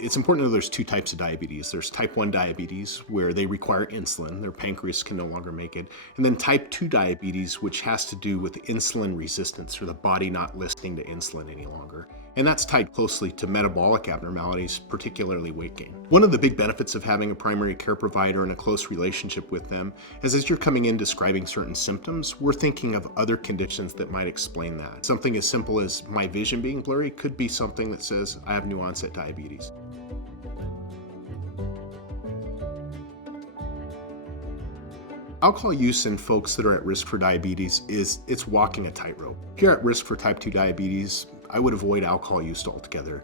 It's important to know there's two types of diabetes. There's type 1 diabetes, where they require insulin, their pancreas can no longer make it. And then type 2 diabetes, which has to do with insulin resistance, or the body not listening to insulin any longer. And that's tied closely to metabolic abnormalities, particularly weight gain. One of the big benefits of having a primary care provider and a close relationship with them is, as you're coming in describing certain symptoms, we're thinking of other conditions that might explain that. Something as simple as my vision being blurry could be something that says I have new onset diabetes. Alcohol use in folks that are at risk for diabetes it's walking a tightrope. If you're at risk for type 2 diabetes, I would avoid alcohol use altogether.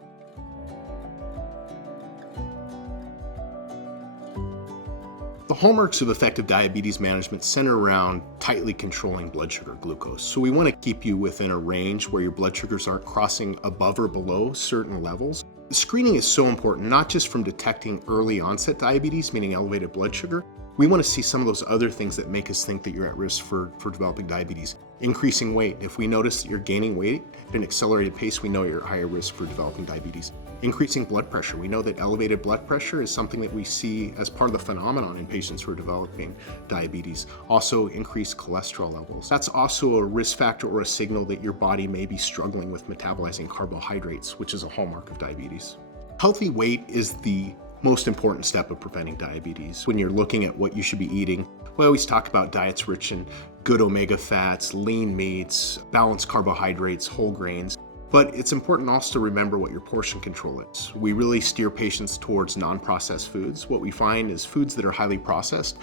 The hallmarks of effective diabetes management center around tightly controlling blood sugar glucose. So we want to keep you within a range where your blood sugars aren't crossing above or below certain levels. Screening is so important, not just from detecting early onset diabetes, meaning elevated blood sugar. We want to see some of those other things that make us think that you're at risk for developing diabetes. Increasing weight. If we notice that you're gaining weight at an accelerated pace, we know you're at higher risk for developing diabetes. Increasing blood pressure. We know that elevated blood pressure is something that we see as part of the phenomenon in patients who are developing diabetes. Also, increased cholesterol levels. That's also a risk factor or a signal that your body may be struggling with metabolizing carbohydrates, which is a hallmark of diabetes. Healthy weight is the most important step of preventing diabetes. When you're looking at what you should be eating, we always talk about diets rich in good omega fats, lean meats, balanced carbohydrates, whole grains. But it's important also to remember what your portion control is. We really steer patients towards non-processed foods. What we find is foods that are highly processed,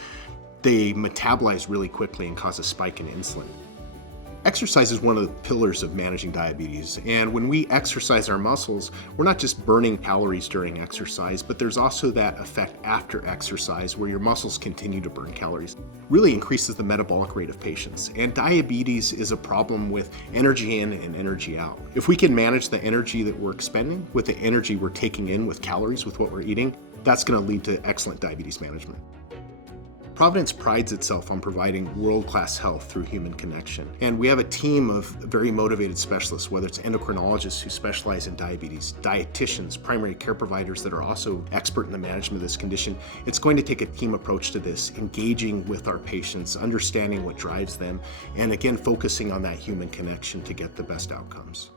they metabolize really quickly and cause a spike in insulin. Exercise is one of the pillars of managing diabetes, and when we exercise our muscles, we're not just burning calories during exercise, but there's also that effect after exercise where your muscles continue to burn calories. Really increases the metabolic rate of patients, and diabetes is a problem with energy in and energy out. If we can manage the energy that we're expending with the energy we're taking in with calories, with what we're eating, that's going to lead to excellent diabetes management. Providence prides itself on providing world-class health through human connection. And we have a team of very motivated specialists, whether it's endocrinologists who specialize in diabetes, dietitians, primary care providers that are also expert in the management of this condition. It's going to take a team approach to this, engaging with our patients, understanding what drives them, and again, focusing on that human connection to get the best outcomes.